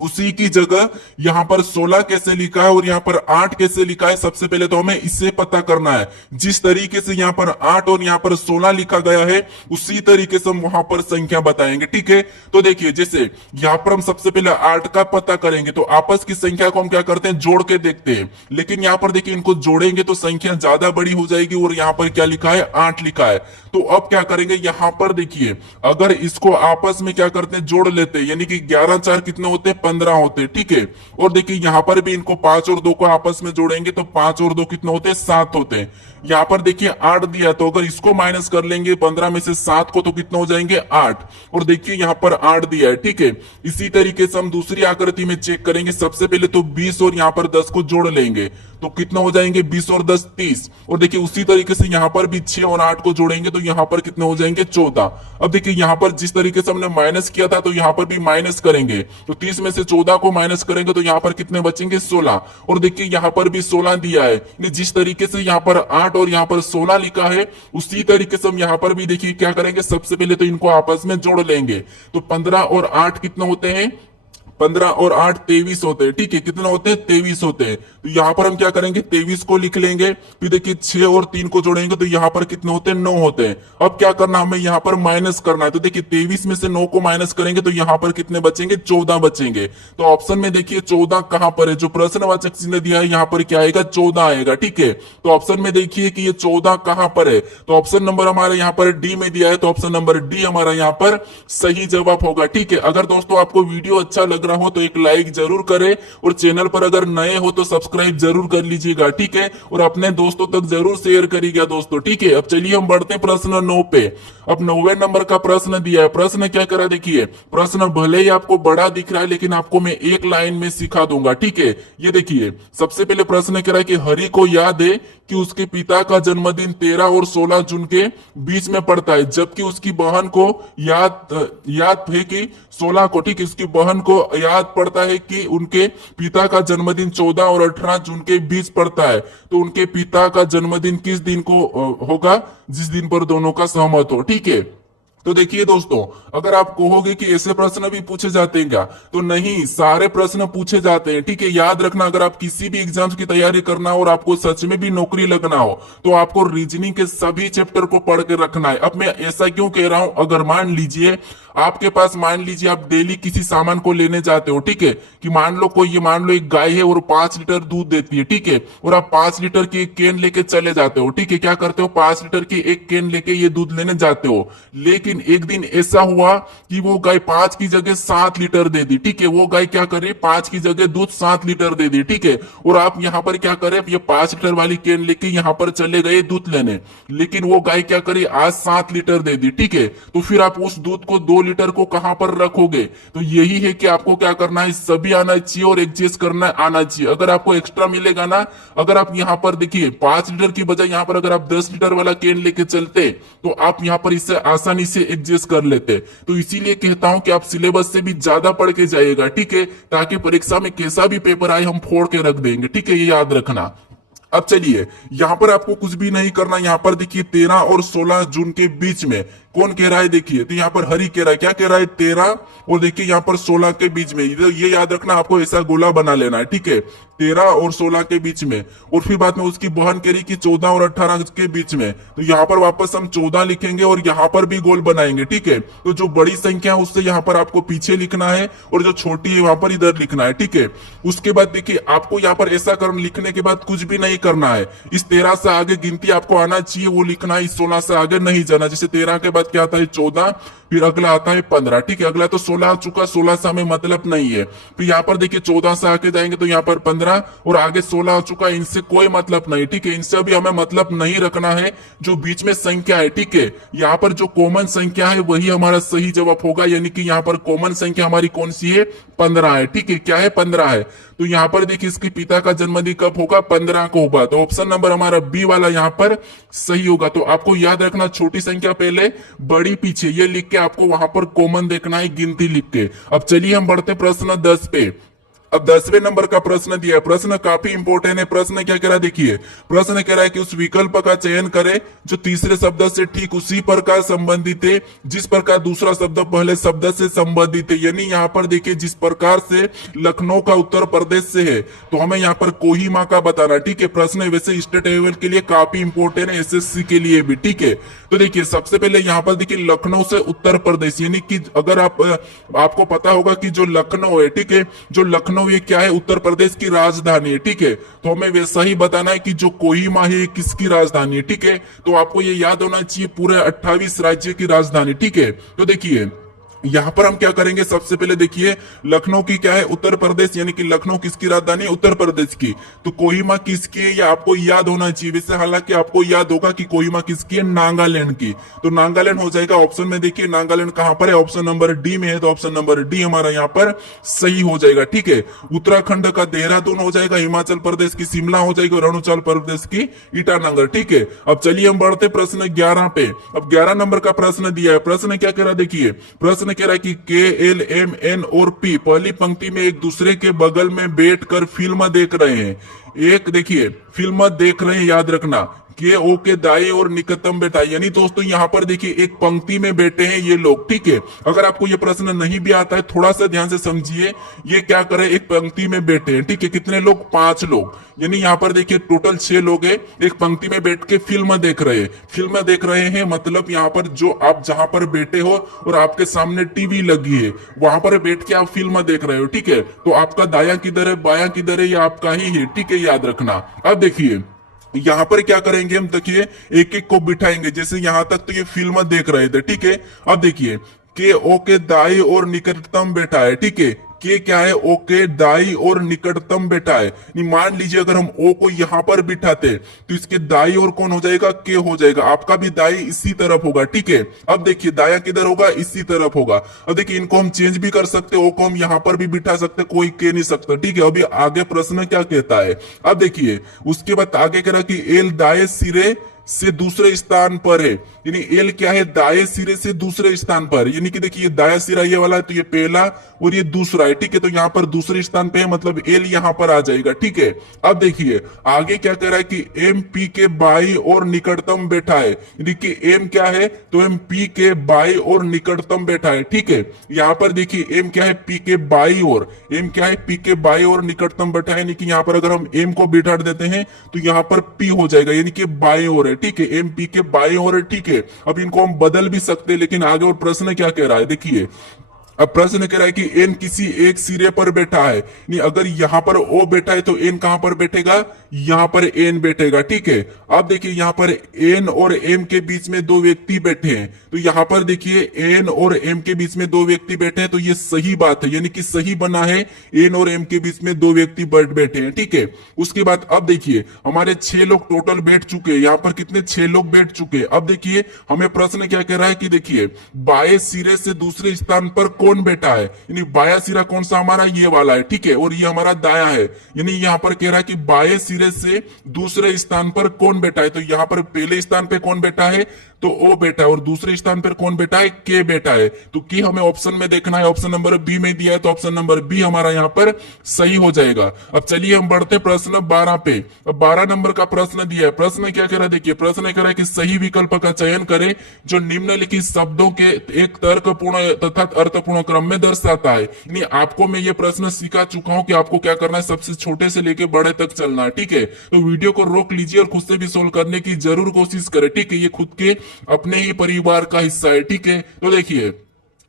उसी की जगह यहाँ पर 16 कैसे लिखा है और यहाँ पर 8 कैसे लिखा है, सबसे पहले तो हमें इससे पता करना है। जिस तरीके से यहाँ पर 8 और यहाँ पर 16 लिखा गया है उसी तरीके से हम वहां पर संख्या बताएंगे। ठीक है, तो देखिए जैसे यहाँ पर हम सबसे पहले 8 का पता करेंगे तो आपस की संख्या को हम क्या करते हैं, जोड़ के देखते हैं। लेकिन यहाँ पर देखिए इनको जोड़ेंगे तो संख्या ज्यादा बड़ी हो जाएगी और यहाँ पर क्या लिखा है, 8 लिखा है। तो अब क्या करेंगे, यहाँ पर देखिए अगर इसको आपस में क्या करते हैं, जोड़ लेते हैं, यानी कि 11 4 कितने होते हैं, 15 होते। ठीक है, और देखिए यहां पर भी इनको 5 और 2 को आपस में जोड़ेंगे तो 5 और 2 कितने होते हैं, 7 होते हैं। यहाँ पर देखिए 8 दिया तो अगर इसको माइनस कर लेंगे 15 में से 7 को तो कितने हो जाएंगे, 8। और देखिए यहाँ पर 8 दिया है। ठीक है, इसी तरीके से हम दूसरी आकृति में चेक करेंगे। सबसे पहले तो 20 और यहाँ पर 10 को जोड़ लेंगे तो कितना हो जाएंगे, 20 और 10 30। और देखिए उसी तरीके से यहाँ पर भी 6 और 8 को जोड़ेंगे तो यहाँ पर कितने हो जाएंगे, 14। अब देखिए यहाँ पर जिस तरीके से हमने माइनस किया था तो यहाँ पर भी माइनस करेंगे तो 30 में से 14 को माइनस करेंगे तो यहाँ पर कितने बचेंगे, 16। और देखिए यहाँ पर भी 16 दिया है। जिस तरीके से यहाँ पर 8 और यहाँ पर 16 लिखा है उसी तरीके से हम यहाँ पर भी देखिए क्या करेंगे, सबसे पहले तो इनको आपस में जोड़ लेंगे तो 15 और 8 कितने होते हैं, 15 और 8 23 होते हैं। ठीक है, कितना होते हैं, 23 होते हैं। तो यहाँ पर हम क्या करेंगे, 23 को लिख लेंगे। फिर देखिए 6 और 3 को जोड़ेंगे तो यहाँ पर कितने होते हैं, 9 होते हैं। अब क्या करना, हमें यहाँ पर माइनस करना है। तो देखिए 23 में से 9 को माइनस करेंगे तो यहाँ पर कितने बचेंगे, 14 बचेंगे। तो ऑप्शन में देखिए 14 कहां पर है, जो प्रश्नवाचक चिन्ह दिया है यहाँ पर क्या आएगा, 14 आएगा। ठीक है, तो ऑप्शन में देखिए कि ये 14 कहां पर है, तो ऑप्शन नंबर हमारे यहाँ पर डी में दिया है, तो ऑप्शन नंबर डी हमारा यहाँ पर सही जवाब होगा। ठीक है, अगर दोस्तों आपको वीडियो अच्छा लग रहा हो तो एक लाइक जरूर करें और चैनल पर अगर नए हो तो सब्सक्राइब जरूर कर लीजिएगा। ठीक है, और अपने दोस्तों तक जरूर शेयर करिएगा दोस्तों। ठीक है, अब चलिए हम बढ़ते हैं प्रश्न 9 पे। अब 9वें नंबर का प्रश्न दिया है। प्रश्न क्या करा, देखिए प्रश्न भले ही आपको बड़ा दिख रहा है लेकिन आपको मैं एक लाइन में सिखा दूंगा। ठीक है, ये देखिए सबसे पहले प्रश्न कह रहा है कि हरि को याद है कि उसके पिता का जन्मदिन 13 और 16 जून के बीच में पड़ता है, जबकि उसकी बहन को याद है कि 16 को, ठीक है, उसकी बहन को याद पड़ता है कि उनके पिता का जन्मदिन 14 और 18 जून के बीच पड़ता है। तो उनके पिता का जन्मदिन किस दिन को होगा, जिस दिन पर दोनों का सहमत हो। ठीक है, तो देखिए दोस्तों, अगर आप कहोगे कि ऐसे प्रश्न भी पूछे जाते हैं क्या, तो नहीं, सारे प्रश्न पूछे जाते हैं। ठीक है, याद रखना, अगर आप किसी भी एग्जाम्स की तैयारी करना हो और आपको सच में भी नौकरी लगना हो, तो आपको रीजनिंग के सभी चैप्टर को पढ़ के रखना है। अब मैं ऐसा क्यों कह रहा हूं, अगर मान लीजिए आपके पास, मान लीजिए आप डेली किसी सामान को लेने जाते हो, ठीक है, कि मान लो एक गाय है और 5 लीटर दूध देती है, ठीक है, और आप 5 लीटर की एक कैन लेके चले जाते हो। ठीक है, क्या करते हो, 5 लीटर की एक कैन लेके ये दूध लेने जाते हो। लेकिन एक दिन ऐसा हुआ कि वो गाय 5 की जगह 7 लीटर दे दी। ठीक है, वो गाय क्या करे, 5 की जगह दूध 7 लीटर दे दी। ठीक है, और आप यहाँ पर क्या करे, ये 5 लीटर वाली कैन लेके यहाँ पर चले गए दूध लेने, लेकिन वो गाय क्या करे, आज 7 लीटर दे दी। ठीक है, तो फिर आप उस दूध को 2 लीटर को कहां पर रखोगे। तो यही है कि आपको क्या करना है, सभी आना चाहिए और एडजस्ट करना आना चाहिए। अगर आपको एक्स्ट्रा मिलेगा ना, अगर आप यहाँ पर देखिए 5 लीटर की बजाय यहाँ पर अगर आप 10 लीटर वाला कैन लेके चलते, तो आप यहाँ पर इससे आसानी से एडजस्ट कर लेते। तो इसीलिए कहता हूं कि आप सिलेबस से भी ज्यादा पढ़ के जाइएगा, ठीक है, ताकि परीक्षा में कैसा भी पेपर आए हम फोड़ के रख देंगे। ठीक है, ये याद रखना। अब चलिए, यहां पर आपको कुछ भी नहीं करना। यहां पर देखिए 13 और 16 जून के बीच में कौन कह रहा है, देखिए, तो यहां पर हरि कह रहा है, क्या कह रहा है, 13 और देखिए यहां पर 16 के बीच में। ये याद रखना, आपको ऐसा गोला बना लेना है। ठीक है, 13 और 16 के बीच में। और फिर बाद में उसकी बहन कह रही कि 14 और 18 के बीच में। तो यहाँ पर वापस हम 14 लिखेंगे और यहाँ पर भी गोल बनाएंगे। ठीक है, तो जो बड़ी संख्या है उससे यहाँ पर आपको पीछे लिखना है और जो छोटी है वहां पर इधर लिखना है। ठीक है, उसके बाद देखिए आपको यहाँ पर ऐसा कर्म लिखने के बाद कुछ भी नहीं करना है। इस 13 से आगे गिनती आपको आना चाहिए, वो लिखना है। इस 16 से आगे नहीं जाना। जैसे 13 के बाद क्या आता है, 14, फिर अगला आता है 15। ठीक है, अगला तो 16 आ चुका, 16 से हमें मतलब नहीं है। फिर यहाँ पर देखिए 14 से आगे जाएंगे तो यहाँ पर 15 और आगे 16 आ चुका, इनसे कोई मतलब नहीं। ठीक है, इनसे भी हमें मतलब नहीं रखना है। जो बीच में संख्या है, ठीक है, यहाँ पर जो कॉमन संख्या है वही हमारा सही जवाब होगा। यानी कि यहाँ पर कॉमन संख्या हमारी कौन सी है, 15 है। ठीक है, क्या है, 15 है। तो यहाँ पर देखिए इसके पिता का जन्मदिन कब होगा, 15 को होगा। तो ऑप्शन नंबर हमारा बी वाला यहाँ पर सही होगा। तो आपको याद रखना, छोटी संख्या पहले, बड़ी पीछे, ये लिख के आपको वहां पर कॉमन देखना है, गिनती लिख के। अब चलिए हम बढ़ते प्रश्न 10 पे। अब 10वें नंबर का प्रश्न दिया है। प्रश्न काफी इंपॉर्टेंट है। प्रश्न क्या कह रहा है, देखिए, प्रश्न कह रहा है कि उस विकल्प का चयन करें जो तीसरे शब्द से ठीक उसी प्रकार संबंधित है जिस प्रकार दूसरा शब्द पहले शब्द से संबंधित है। यानी यहाँ पर देखिए, जिस प्रकार से लखनऊ का उत्तर प्रदेश से है, तो हमें यहाँ पर कोहिमा का बताना। ठीक है, प्रश्न वैसे स्टेट लेवल के लिए काफी इंपॉर्टेंट है, एसएससी के लिए भी। ठीक है, तो देखिए सबसे पहले यहाँ पर देखिए लखनऊ से उत्तर प्रदेश, यानी कि अगर आपको पता होगा कि जो लखनऊ है, ठीक है, जो लखनऊ ये क्या है, उत्तर प्रदेश की राजधानी है। ठीक है, तो हमें वैसा ही बताना है कि जो कोहिमा है किसकी राजधानी है। ठीक है, तो आपको ये याद होना चाहिए, पूरे 28 राज्य की राजधानी। ठीक है, तो देखिए यहां पर हम क्या करेंगे, सबसे पहले देखिए लखनऊ की क्या है, उत्तर प्रदेश, यानी कि लखनऊ किसकी राजधानी है, उत्तर प्रदेश की। तो कोहिमा किसकी है, ये आपको याद होना चाहिए। वैसे हालांकि आपको याद होगा कि कोहिमा किसकी है, नागालैंड की। तो नागालैंड हो जाएगा ऑप्शन में। देखिए नागालैंड कहां पर है, ऑप्शन नंबर डी में है। तो ऑप्शन नंबर डी हमारा यहाँ पर सही हो जाएगा। ठीक है, उत्तराखंड का देहरादून हो जाएगा, हिमाचल प्रदेश की शिमला हो जाएगी और अरुणाचल प्रदेश की ईटानगर। ठीक है, अब चलिए हम बढ़ते प्रश्न 11 पे। अब 11 नंबर का प्रश्न दिया है। प्रश्न क्या कह रहा है, देखिए, प्रश्न कह रहा है कि के, एल, एम, एन और पी पहली पंक्ति में एक दूसरे के बगल में बैठकर फिल्म देख रहे हैं। एक देखिए फिल्म देख रहे हैं, याद रखना, के ओ के दाएं और निकटतम बैठा। यानी दोस्तों यहाँ पर देखिए एक पंक्ति में बैठे हैं ये लोग। ठीक है, अगर आपको ये प्रश्न नहीं भी आता है, थोड़ा सा ध्यान से समझिए। ये क्या करे, एक पंक्ति में बैठे हैं। ठीक है, कितने लोग, 5 लोग। यानी यहाँ पर देखिए टोटल 6 लोग हैं, एक पंक्ति में बैठ के फिल्म देख रहे हैं। फिल्म देख रहे हैं मतलब यहाँ पर जो आप जहां पर बैठे हो और आपके सामने टीवी लगी है, वहां पर बैठ के आप फिल्म देख रहे हो। ठीक है, तो आपका दायां किधर है, बायां किधर है, ये आपका ही है। ठीक है, याद रखना। अब देखिए यहां पर क्या करेंगे हम, देखिए एक एक को बिठाएंगे। जैसे यहां तक तो ये फिल्म देख रहे थे। ठीक है, अब देखिए के ओ के दाई और निकटतम बैठा है। ठीक है, के क्या है, ओ के दाई और निकटतम बैठा है। नहीं, मान लीजिए अगर हम ओ को यहां पर बिठाते तो इसके दाई और कौन हो जाएगा, के हो जाएगा। आपका भी दाई इसी तरफ होगा। ठीक है, अब देखिए दाया किधर होगा, इसी तरफ होगा। अब देखिए इनको हम चेंज भी कर सकते, ओ को हम यहां पर भी बिठा सकते, कोई कह नहीं सकता। ठीक है, अभी आगे प्रश्न क्या कहता है, अब देखिए उसके बाद आगे कह रहा कि एल दाएं सिरे से दूसरे स्थान पर है, यानी एल क्या है, दाएं सिरे से दूसरे स्थान पर, यानी कि देखिए दाया सिरा ये वाला है तो ये पहला और ये दूसरा है, ठीक है। तो यहाँ पर दूसरे स्थान पे है, मतलब एल यहाँ पर आ जाएगा, ठीक है। अब देखिए आगे क्या कह रहा है कि एम पी के बाई और निकटतम बैठा है, यानी कि एम क्या है, तो एम पी के बाई और निकटतम बैठा है, ठीक है। यहाँ पर देखिए एम क्या है, पी के बाई और, एम क्या है, पी के बाई और निकटतम बैठा है, यानी कि यहाँ पर अगर हम एम को बिठा देते हैं तो यहाँ पर पी हो जाएगा, यानी कि बाई और है, ठीक है। एम पी के बाई और है, ठीक है। अब इनको हम बदल भी सकते हैं, लेकिन आगे और प्रश्न क्या कह रहा है देखिए। अब प्रश्न कह रहा है कि एन किसी एक सिरे पर बैठा है, नहीं अगर यहां पर ओ बैठा है तो एन कहां पर बैठेगा, यहां पर एन बैठेगा, ठीक है। अब देखिए यहां पर एन और एम के बीच में दो व्यक्ति बैठे हैं, तो यहां पर देखिए एन और एम के बीच में दो व्यक्ति बैठे हैं, तो ये सही बात है, यानी कि सही बना है, एन और एम के बीच में दो व्यक्ति बैठे हैं, ठीक है। उसके बाद अब देखिए हमारे 6 लोग टोटल बैठ चुके हैं, यहां पर कितने 6 लोग बैठ चुके हैं। अब देखिए हमें प्रश्न क्या कह रहा है कि देखिए बाएं सिरे से दूसरे स्थान पर कौन बैठा है, यानी बाया सिरा कौन सा हमारा, ये वाला है, ठीक है, और ये हमारा दाया है, यानी यहाँ पर कह रहा है कि बाएं सिरे से दूसरे स्थान पर कौन बैठा है, तो यहाँ पर पहले स्थान पे कौन बैठा है, तो ओ बैठा है, और दूसरे स्थान पर कौन बैठा है, के बैठा है। तो के हमें ऑप्शन में देखना है, ऑप्शन नंबर बी में दिया है, तो ऑप्शन नंबर बी हमारा यहाँ पर सही हो जाएगा। अब चलिए हम बढ़ते प्रश्न 12 पे। अब 12 नंबर का प्रश्न दिया है, प्रश्न क्या कह रहा है देखिए, प्रश्न कह रहा है कि सही विकल्प का चयन करें जो निम्नलिखित शब्दों के एक तर्कपूर्ण तथा अर्थपूर्ण क्रम में दर्शाता है। यानी आपको मैं ये प्रश्न सिखा चुका हूं कि आपको क्या करना है, सबसे छोटे से लेके बड़े तक चलना है, ठीक है। तो वीडियो को रोक लीजिए और खुद से भी सोल्व करने की जरूर कोशिश करें, ठीक है। ये खुद के अपने ही परिवार का हिस्सा है, ठीक है। तो देखिए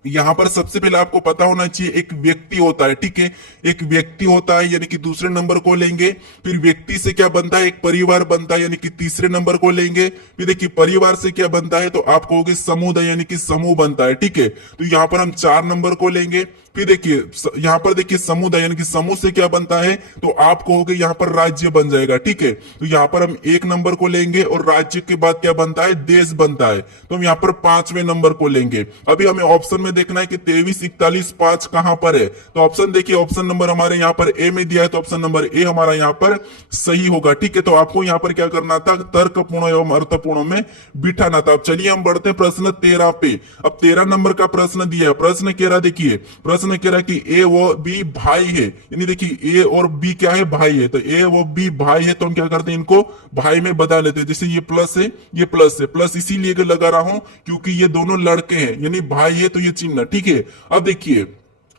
यहां पर सबसे पहले आपको पता होना चाहिए एक व्यक्ति होता है, ठीक है। एक व्यक्ति होता है, यानी कि दूसरे नंबर को लेंगे, फिर व्यक्ति से क्या बनता है, एक परिवार बनता है, यानी कि तीसरे नंबर को लेंगे। फिर देखिए परिवार से क्या बनता है, तो आप कहोगे समुदाय, यानी कि समूह बनता है, ठीक है। तो यहां पर हम 4 नंबर को लेंगे। फिर देखिए यहां पर देखिए समुदाय, यानी कि समूह से क्या बनता है, तो आप कहोगे यहां पर राज्य बन जाएगा, ठीक है। तो यहां पर हम 1 नंबर को लेंगे और राज्य के बाद क्या बनता है, देश बनता है, तो हम यहां पर 5वें नंबर को लेंगे। अभी हमें ऑप्शन में देखना है कि 23, 41, 5 कहां पर है, तो ऑप्शन देखिए ऑप्शन नंबर हमारे यहाँ पर ए में दिया है, तो ऑप्शन नंबर ए हमारा यहाँ पर सही होगा, ठीक है। तो आपको यहाँ पर क्या करना था, तर्कपूर्ण एवं अर्थपूर्ण में बिठाना था। अब चलिए हम बढ़ते प्रश्न 13 पे। अब 13 नंबर का प्रश्न दिया है, प्रश्न कह रहा देखिए, प्रश्न कह रहा है कि ए व बी भाई है, यानी देखिए ए और बी क्या है, भाई है, तो ए व बी भाई है, तो हम क्या करते हैं, इनको भाई में बता लेते हैं। जैसे ये प्लस है, ये प्लस है, प्लस इसीलिए लगा रहा हूं क्योंकि ये दोनों लड़के हैं, यानी भाई है, तो ये चिन्ह, ठीक है। अब देखिए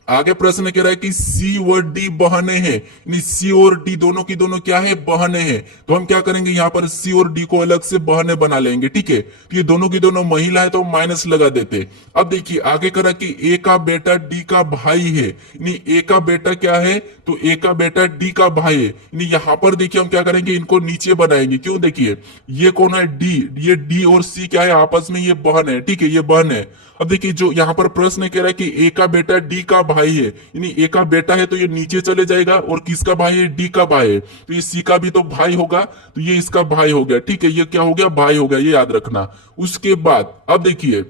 आगे प्रश्न कह रहा है कि सी और डी बहने हैं, यानी सी और डी दोनों की दोनों क्या है, बहने हैं। तो हम क्या करेंगे, यहाँ पर सी और डी को अलग से बहने बना लेंगे, ठीक है। तो ये दोनों की दोनों महिला है, तो माइनस लगा देते। अब देखिए आगे कह रहा है कि ए का बेटा डी का भाई है, यानी ए का बेटा क्या है, तो ए का बेटा डी का भाई है, यानी यहाँ पर देखिए हम क्या करेंगे, इनको नीचे बनाएंगे। क्यों, देखिए ये कौन है, डी, ये डी और सी क्या है, आपस में ये बहन है, ठीक है, ये बहन है। अब देखिए जो यहाँ पर प्रश्न कह रहा है कि ए का बेटा डी का भाई है, यानी ए का बेटा है तो ये नीचे चले जाएगा, और किसका भाई है, डी का भाई है, तो ये सी का भी तो भाई होगा, तो ये इसका भाई हो गया, ठीक है, ये क्या हो गया, भाई हो गया, ये याद रखना। उसके बाद अब देखिए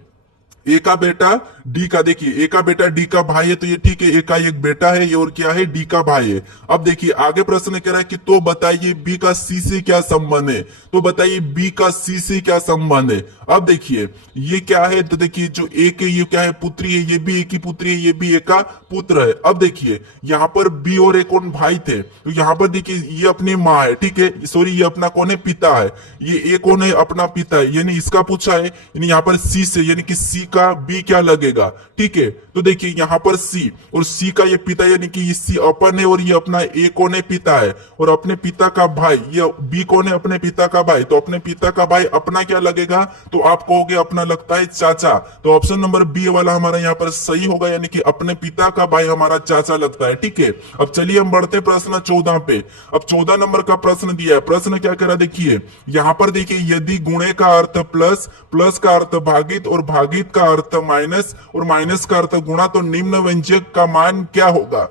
ए का बेटा डी का, देखिए ए का बेटा डी का भाई है, तो ये ठीक है, ए का एक बेटा है, ये और क्या है, डी का भाई है। अब देखिए आगे प्रश्न कह रहा है कि तो बताइए बी का सी से क्या संबंध है, तो बताइए बी का सी से क्या संबंध है। अब देखिए ये क्या है, तो देखिए जो ए के ये क्या है, पुत्री है, ये भी ए की पुत्री है, ये भी ए का पुत्र है। अब देखिए यहाँ पर बी और ए कौन भाई थे, तो यहाँ पर देखिए ये अपनी माँ है, ठीक है, सॉरी ये अपना कौन है, पिता है, ये ए कौन है, अपना पिता है, यानी इसका पूछा है, यानी यहाँ पर सी से, यानी कि सी का बी क्या लगेगा, ठीक है। तो देखिए यहाँ पर सी और सी का ये पिता, यानी कि ये सी अपन है और ये अपना ए कौन है, पिता है, और अपने पिता का भाई, ये बी कौन है, अपने पिता का भाई, तो अपने पिता का भाई अपना क्या लगेगा, तो आप कहोगे अपना लगता है चाचा, तो ऑप्शन नंबर बी वाला हमारा यहाँ पर सही होगा, यानी कि अपने पिता का भाई हमारा चाचा लगता है, ठीक है। अब चलिए हम बढ़ते प्रश्न 14 पे। अब 14 नंबर का प्रश्न दिया है, प्रश्न क्या कह रहा देखिए, यहाँ पर देखिए यदि गुणे का अर्थ प्लस, प्लस का अर्थ भागित और भागित का अर्थ माइनस और माइनस का अर्थ गुणा, तो निम्न व्यंजक का मान क्या होगा।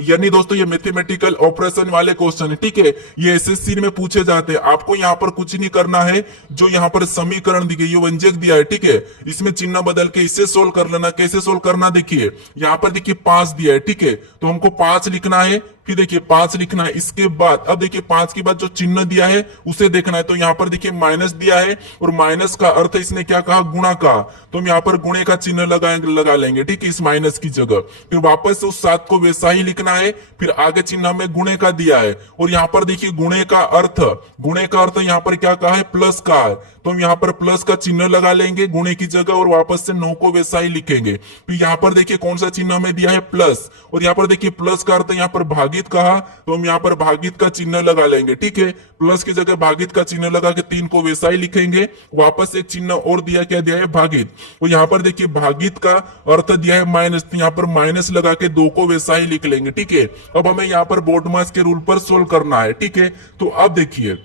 यानी दोस्तों ये मैथमेटिकल ऑपरेशन वाले क्वेश्चन है, ठीक है, ये एसएससी में पूछे जाते हैं। आपको यहाँ पर कुछ नहीं करना है, जो यहाँ पर समीकरण दी गई, ये व्यंजक दिया है, ठीक है, इसमें चिन्ह बदल के इसे सोल्व कर लेना। कैसे सोल्व करना, देखिए यहाँ पर देखिए 5 दिया है, ठीक है, तो हमको 5 लिखना है, फिर देखिए 5 लिखना है। इसके बाद अब देखिए 5 के बाद जो चिन्ह दिया है उसे देखना है। तो यहाँ पर देखिए माइनस दिया है और माइनस का अर्थ इसने क्या कहा, गुणा कहा, तो हम यहाँ पर गुणे का चिन्ह लगा लेंगे, ठीक है, इस माइनस की जगह। फिर वापस से उस 7 को वैसा ही लिखना है। फिर आगे चिन्ह हमें गुणे का दिया है और यहाँ पर देखिए गुणे का अर्थ यहाँ पर क्या कहा है, प्लस का है, तो हम यहाँ पर प्लस का चिन्ह लगा लेंगे गुणे की जगह और वापस से 9 को वैसा ही लिखेंगे। फिर यहाँ पर देखिए कौन सा चिन्ह हमें दिया है, प्लस, और यहाँ पर देखिए प्लस का अर्थ यहाँ पर भागित कहा, तो हम यहाँ पर भागित का चिन्ह लगा लेंगे, ठीक है। प्लस की जगह भागित का चिन्ह लगा के 3 को वैसा ही लिखेंगे। वापस एक चिन्ह और दिया, क्या दिया है, भागित, और यहाँ पर देखिए भागित का अर्थ दिया है माइनस, तो यहाँ पर माइनस लगा के 2 को वैसा ही लिख लेंगे, ठीक है। अब हमें यहाँ पर बोर्डमास के रूल पर सोल्व करना है, ठीक है। तो अब देखिए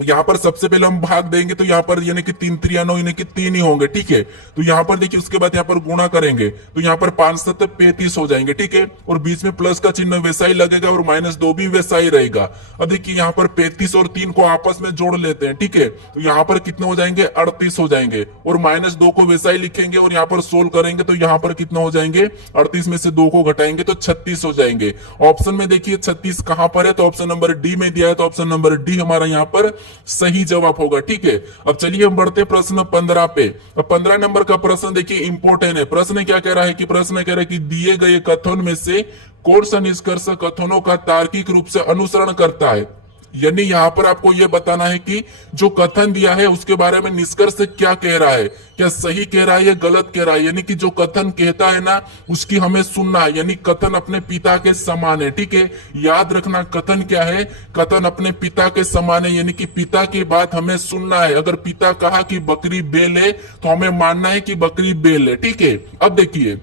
यहाँ पर सबसे पहले हम भाग देंगे, तो यहाँ पर यानी कि 3 3 9 यानी कि 3 ही होंगे, ठीक है। तो यहाँ पर देखिए उसके बाद यहाँ पर गुणा करेंगे, तो यहाँ पर 5 7 35 हो जाएंगे, ठीक है। और बीच में प्लस का चिन्ह वैसा ही लगेगा और -2 भी वैसा ही रहेगा। अब देखिए यहाँ पर 35 और 3 को आपस में जोड़ लेते हैं, ठीक है। तो यहाँ पर कितने हो जाएंगे, 38 हो जाएंगे, और -2 को वैसा ही लिखेंगे और यहाँ पर सोल्व करेंगे, तो यहाँ पर कितना हो जाएंगे, 38 में से 2 को घटाएंगे तो 36 हो जाएंगे। ऑप्शन में देखिए 36 कहां पर है, तो ऑप्शन नंबर डी में दिया है, तो ऑप्शन नंबर डी हमारा यहाँ पर सही जवाब होगा, ठीक है। अब चलिए हम बढ़ते प्रश्न 15 पे। अब 15 नंबर का प्रश्न देखिए इंपॉर्टेंट है। प्रश्न क्या कह रहा है कि प्रश्न कह रहा है कि दिए गए कथन में से कौन सा निष्कर्ष कथनों का तार्किक रूप से अनुसरण करता है। यानी यहाँ पर आपको यह बताना है कि जो कथन दिया है उसके बारे में निष्कर्ष क्या कह रहा है, क्या सही कह रहा है या गलत कह रहा है। यानी कि जो कथन कहता है ना उसकी हमें सुनना है, यानी कथन अपने पिता के समान है, ठीक है। याद रखना कथन क्या है, कथन अपने पिता के समान है, यानी कि पिता की बात हमें सुनना है। अगर पिता कहा कि बकरी बेल है तो हमें मानना है कि बकरी बेल है, ठीक है। अब देखिए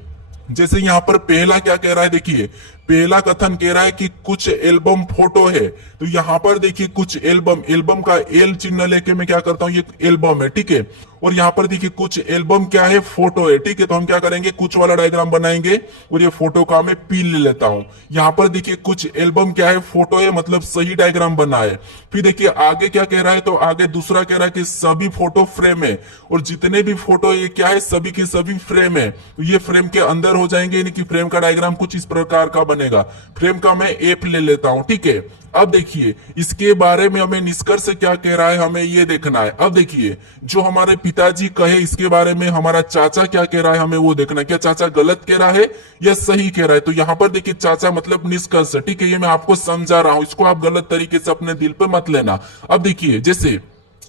जैसे यहाँ पर पहला क्या कह रहा है, देखिए पहला कथन कह रहा है कि कुछ एल्बम फोटो है, तो यहाँ पर देखिए कुछ एल्बम का एल चिन्ह लेके मैं क्या करता हूँ, ये एल्बम है, ठीक है। और यहाँ पर देखिए कुछ एल्बम क्या है, फोटो है, ठीक है। तो हम क्या करेंगे, कुछ वाला डायग्राम बनाएंगे और ये फोटो का मैं पी ले लेता हूं। यहाँ पर देखिए कुछ एल्बम क्या है, फोटो है, मतलब सही डायग्राम बना है। फिर देखिए आगे क्या कह रहा है, तो आगे दूसरा कह रहा है कि सभी फोटो फ्रेम है, और जितने भी फोटो ये क्या है, सभी के सभी फ्रेम है, तो ये फ्रेम के अंदर हो जाएंगे, यानी कि फ्रेम का डायग्राम कुछ इस प्रकार का बनेगा। फ्रेम का मैं एफ ले लेता हूं, ठीक है। अब देखिए इसके बारे में हमें निष्कर्ष क्या कह रहा है, हमें ये देखना है। अब देखिए जो हमारे पिताजी कहे इसके बारे में हमारा चाचा क्या कह रहा है, हमें वो देखना है। क्या चाचा गलत कह रहा है या सही कह रहा है। तो यहाँ पर देखिए चाचा मतलब निष्कर्ष, ठीक है। ये मैं आपको समझा रहा हूं, इसको आप गलत तरीके से अपने दिल पे मत लेना। अब देखिए जैसे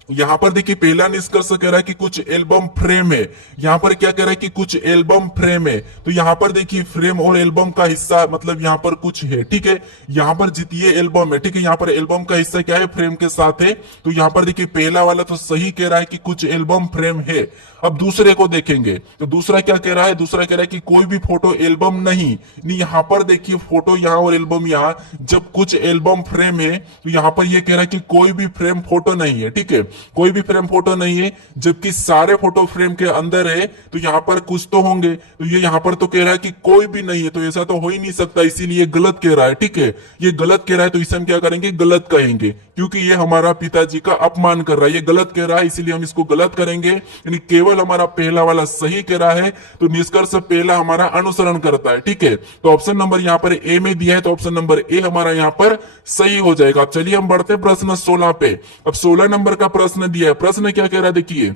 यहाँ पर देखिए पहला निष्कर्ष कह रहा है कि कुछ एल्बम फ्रेम है। यहाँ पर क्या कह रहा है कि कुछ एल्बम फ्रेम है, तो यहाँ पर देखिए फ्रेम और एल्बम का हिस्सा मतलब यहाँ पर कुछ है, ठीक है। यहाँ पर ये एल्बम है, ठीक है। यहाँ पर एल्बम का हिस्सा क्या है, फ्रेम के साथ है। तो यहाँ पर देखिए पहला वाला तो सही कह रहा है कि कुछ एल्बम फ्रेम है। अब दूसरे को देखेंगे तो दूसरा क्या कह रहा है, दूसरा कह रहा है कि कोई भी फोटो एल्बम नहीं। यहाँ पर देखिए फोटो यहाँ और एल्बम यहाँ, जब कुछ एल्बम फ्रेम है तो यहाँ पर ये कह रहा है कि कोई भी फ्रेम फोटो नहीं है, ठीक है। कोई भी फ्रेम फोटो नहीं है, जबकि सारे फोटो फ्रेम के अंदर है, तो यहाँ पर कुछ तो होंगे। तो ये यहाँ पर तो कह रहा है कि कोई भी नहीं है, तो ऐसा तो हो ही नहीं सकता, इसीलिए गलत कह रहा है, ठीक है। ये गलत कह रहा है तो इसे हम क्या करेंगे, गलत कहेंगे, क्योंकि ये हमारा पिताजी का अपमान कर रहा है। ये गलत कह रहा है इसीलिए हम इसको गलत करेंगे। यानी केवल हमारा पहला वाला सही कह रहा है, तो निष्कर्ष पहला हमारा अनुसरण करता है, ठीक है। तो ऑप्शन नंबर यहाँ पर ए में दिया है, तो ऑप्शन नंबर ए हमारा यहाँ पर सही हो जाएगा। अब चलिए हम बढ़ते हैं प्रश्न 16 पे। अब 16 नंबर का प्रश्न दिया है। प्रश्न क्या कह रहा है, देखिए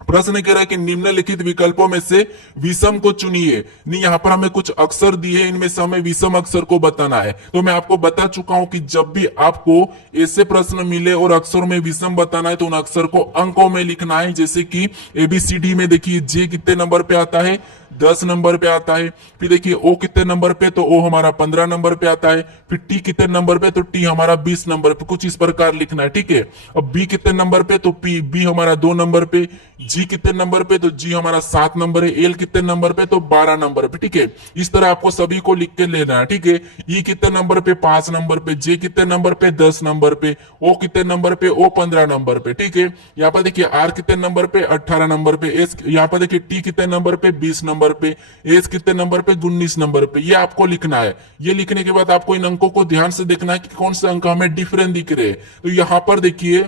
प्रश्न कह रहा है कि निम्नलिखित विकल्पों में से विषम को चुनिए। नहीं, यहाँ पर हमें कुछ अक्षर दिए हैं, इनमें से हमें विषम अक्षर को बताना है। तो मैं आपको बता चुका हूं कि जब भी आपको ऐसे प्रश्न मिले और अक्षरों में विषम बताना है तो उन अक्षर को अंकों में लिखना है। जैसे कि एबीसीडी में देखिए जे कितने नंबर पे आता है, 10 नंबर पे आता है। फिर देखिए ओ कितने नंबर पे, तो ओ हमारा 15 नंबर पे आता है। फिर टी कितने नंबर पे, तो टी हमारा 20 नंबर पे, कुछ इस प्रकार लिखना है, ठीक है। अब बी कितने नंबर पे, तो बी हमारा 2 नंबर पे। जी कितने नंबर पे, तो जी हमारा 7 नंबर है। एल कितने नंबर पे, तो 12 नंबर पे, ठीक है। इस तरह आपको सभी को लिख के लेना है, ठीक है। ई कितने नंबर पे, 5 नंबर पे। जे कितने नंबर पे, 10 नंबर पे। ओ कितने नंबर पे, ओ 15 नंबर पे, ठीक है। यहाँ पर देखिए आर कितने नंबर पे, 18 नंबर पे। एस यहाँ पर देखिए टी कितने नंबर पे, 20 नंबर पे। एस कितने नंबर पे, 19 नंबर पे। ये आपको लिखना है। ये लिखने के बाद आपको इन अंकों को ध्यान से देखना है कि कौन से अंक हमें डिफरेंट दिख रहे हैं। तो यहाँ पर देखिए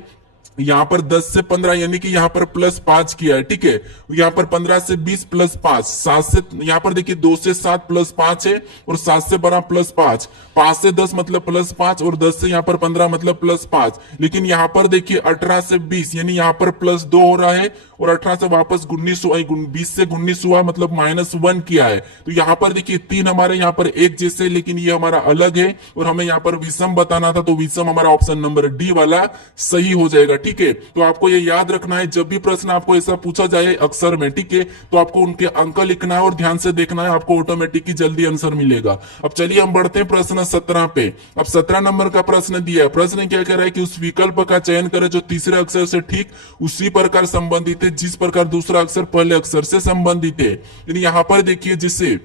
यहाँ पर 10 से 15 यानी कि यहाँ पर +5 किया है, ठीक है। यहाँ पर 15 से 20 +5, 7 से, यहाँ पर देखिए 2 से 7 +5 है, और 7 से 12 +5, 5 से 10 मतलब +5, और 10 से यहाँ पर 15 मतलब +5। लेकिन यहाँ पर देखिए 18 से 20 यानी यहाँ पर +2 हो रहा है, और 18 से वापस 19 हुआ, 20 से 19 हुआ मतलब -1 किया है। तो यहाँ पर देखिए 3 हमारे यहाँ पर एक जैसे, लेकिन ये हमारा अलग है, और हमें यहाँ पर विषम बताना था, तो विषम हमारा ऑप्शन नंबर डी वाला सही हो जाएगा, ठीक है। तो आपको ये याद रखना है, जब भी प्रश्न आपको ऐसा पूछा जाए अक्षर में, ठीक है, तो आपको उनके अंक लिखना है और ध्यान से देखना है, आपको ऑटोमेटिक ही जल्दी आंसर मिलेगा। अब चलिए हम बढ़ते हैं प्रश्न 17 पे। अब 17 नंबर का प्रश्न दिया है। प्रश्न क्या कह रहा है कि उस विकल्प का चयन करें जो तीसरे अक्षर से ठीक उसी प्रकार संबंधित है जिस प्रकार दूसरा अक्षर पहले अक्षर से संबंधित है। यानी यहाँ पर देखिए, जिससे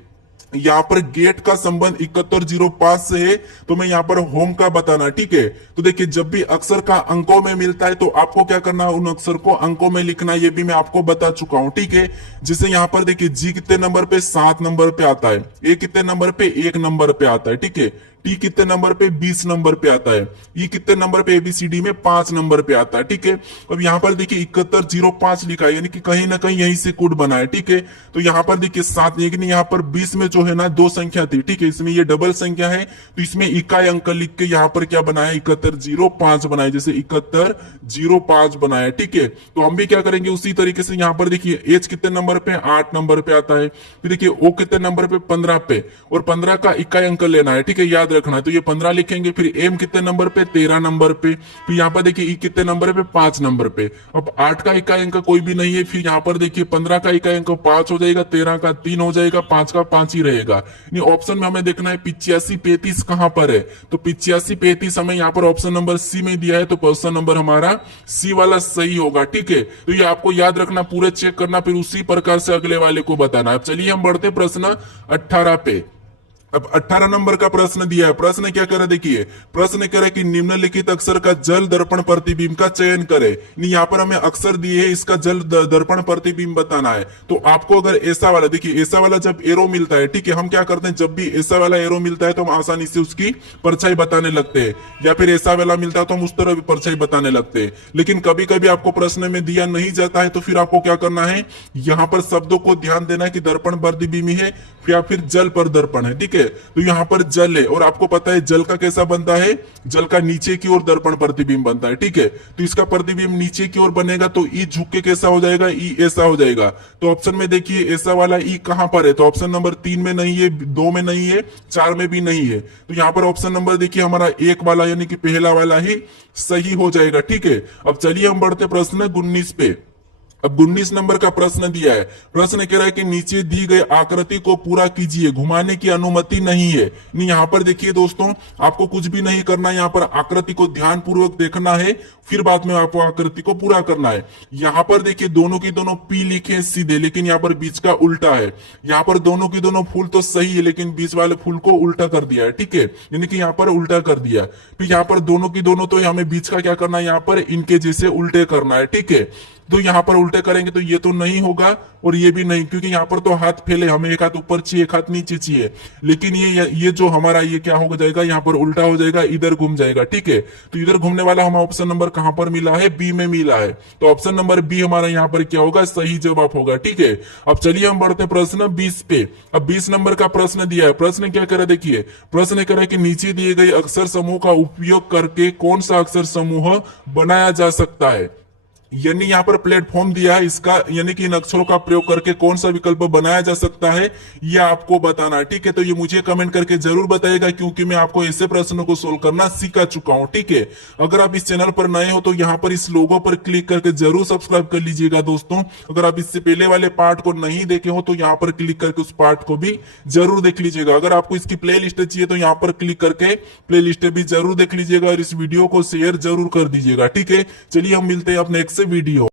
यहाँ पर गेट का संबंध 7105 से है, तो मैं यहाँ पर होम का बताना, ठीक है। तो देखिए, जब भी अक्षर का अंकों में मिलता है तो आपको क्या करना है, उन अक्षर को अंकों में लिखना है, ये भी मैं आपको बता चुका हूं, ठीक है। जिसे यहाँ पर देखिए जी कितने नंबर पे, 7 नंबर पे आता है, ए कितने नंबर पे, 1 नंबर पे आता है, ठीक है। टी कितने नंबर पे, 20 नंबर पे आता है। ई कितने नंबर पे, एबीसीडी में 5 नंबर पे आता है, ठीक है। अब यहाँ पर देखिए 7105 लिखा है, यानी कि कहीं ना कहीं यहीं से कोड बना है, ठीक है। तो यहाँ पर देखिए 7, लेकिन यहाँ पर 20 में जो है ना 2 संख्या थी, ठीक है, इसमें ये डबल संख्या है, तो इसमें इकाई अंक लिख के यहाँ पर क्या बनाया, 7105 बनाया, जैसे 7105 बनाया, ठीक है। तो हम भी क्या करेंगे उसी तरीके से, यहाँ पर देखिए एच कितने नंबर पे, 8 नंबर पे आता है। फिर देखिए ओ कितने नंबर पे, 15 पे, और 15 का इकाई अंक लेना है, ठीक है, याद रखना है। तो ये 15 लिखेंगे। फिर एम कितने नंबर पे, 13 नंबर पे। फिर यहाँ पर देखिए ई कितने नंबर पे, 5 नंबर पे। अब 8 का इकाई अंक कोई भी नहीं है, फिर यहाँ पर देखिए 15 का इकाई अंक 5 हो जाएगा, 13 का 3 हो जाएगा, 5 का 5 ही रहेगा। ऑप्शन में हमें देखना है 8535 कहां पर है, तो 8535 हमें यहाँ पर ऑप्शन नंबर सी में दिया है, तो ऑप्शन नंबर हमारा सी वाला सही होगा, ठीक है। तो ये आपको याद रखना, पूरे चेक करना, फिर उसी प्रकार से अगले वाले को बताना। अब चलिए हम बढ़ते प्रश्न 18 पे। अब 18 नंबर का प्रश्न दिया है। प्रश्न क्या करे, देखिए प्रश्न कह रहा है कि निम्नलिखित अक्षर का जल दर्पण प्रतिबिंब का चयन करे। यहाँ पर हमें अक्षर दिए है, इसका जल दर्पण प्रतिबिंब बताना है। तो आपको अगर ऐसा वाला, देखिए ऐसा वाला जब एरो मिलता है, ठीक है, हम क्या करते हैं, जब भी ऐसा वाला एरो मिलता है तो हम आसानी से उसकी परछाई बताने लगते हैं, या फिर ऐसा वाला मिलता है तो हम उस तरह भी परछाई बताने लगते हैं। लेकिन कभी कभी आपको प्रश्न में दिया नहीं जाता है, तो फिर आपको क्या करना है, यहाँ पर शब्दों को ध्यान देना है कि दर्पण प्रतिबिंब है या फिर जल पर दर्पण है, ठीक है। तो यहाँ पर जल है, और आपको पता है जल का कैसा बनता है, जल का नीचे की ओर दर्पण प्रतिबिंब बनता है, ठीक है। तो इसका प्रतिबिंब नीचे की ओर बनेगा, तो ई झुक के कैसा हो जाएगा, ई ऐसा हो जाएगा। तो ऑप्शन में देखिए ऐसा वाला ई कहां पर है, तो ऑप्शन नंबर 3 में नहीं है, 2 में नहीं है, 4 में भी नहीं है। तो यहाँ पर ऑप्शन नंबर देखिए हमारा 1 वाला यानी कि पहला वाला ही सही हो जाएगा, ठीक है। अब चलिए हम बढ़ते प्रश्न 19 पे। अब 19 नंबर का प्रश्न दिया है। प्रश्न कह रहा है कि नीचे दी गई आकृति को पूरा कीजिए, घुमाने की अनुमति नहीं है। नहीं, यहाँ पर देखिए दोस्तों, आपको कुछ भी नहीं करना है, यहाँ पर आकृति को ध्यान पूर्वक देखना है, फिर बाद में आपको आकृति को पूरा करना है। यहाँ पर देखिए दोनों की दोनों पी लिखे सीधे, लेकिन यहाँ पर बीच का उल्टा है। यहाँ पर दोनों की दोनों फूल तो सही है, लेकिन बीच वाले फूल को उल्टा कर दिया है, ठीक है, यानी कि यहाँ पर उल्टा कर दिया। फिर यहाँ पर दोनों की दोनों, तो हमें बीच का क्या करना है, यहाँ पर इनके जैसे उल्टे करना है, ठीक है। तो यहाँ पर उल्टे करेंगे तो ये तो नहीं होगा, और ये भी नहीं, क्योंकि यहाँ पर तो हाथ फैले, हमें एक हाथ ऊपर चाहिए, एक हाथ नीचे चाहिए। लेकिन ये जो हमारा ये क्या हो जाएगा, यहाँ पर उल्टा हो जाएगा, इधर घूम जाएगा, ठीक है। तो इधर घूमने वाला हमारा ऑप्शन नंबर कहां पर मिला है, बी में मिला है। तो ऑप्शन नंबर बी हमारा यहाँ पर क्या होगा, सही जवाब होगा, ठीक है। अब चलिए हम बढ़ते प्रश्न 20 पे। अब 20 नंबर का प्रश्न दिया है। प्रश्न क्या करे, देखिए प्रश्न कह रहा है कि नीचे दिए गए अक्षर समूह का उपयोग करके कौन सा अक्षर समूह बनाया जा सकता है। यानी यहाँ पर प्लेटफॉर्म दिया है इसका, यानी कि इन अक्षरों का प्रयोग करके कौन सा विकल्प बनाया जा सकता है, यह आपको बताना है, ठीक है। तो ये मुझे कमेंट करके जरूर बताएगा, क्योंकि मैं आपको ऐसे प्रश्नों को सोल्व करना सिखा चुका हूं, ठीक है। अगर आप इस चैनल पर नए हो तो यहाँ पर इस लोगो पर क्लिक करके जरूर सब्सक्राइब कर लीजिएगा दोस्तों। अगर आप इससे पहले वाले पार्ट को नहीं देखे हो तो यहाँ पर क्लिक करके उस पार्ट को भी जरूर देख लीजिएगा। अगर आपको इसकी प्ले लिस्ट चाहिए तो यहाँ पर क्लिक करके प्ले लिस्ट भी जरूर देख लीजिएगा, और इस वीडियो को शेयर जरूर कर दीजिएगा, ठीक है। चलिए हम मिलते हैं अपने नेक्स्ट वीडियो।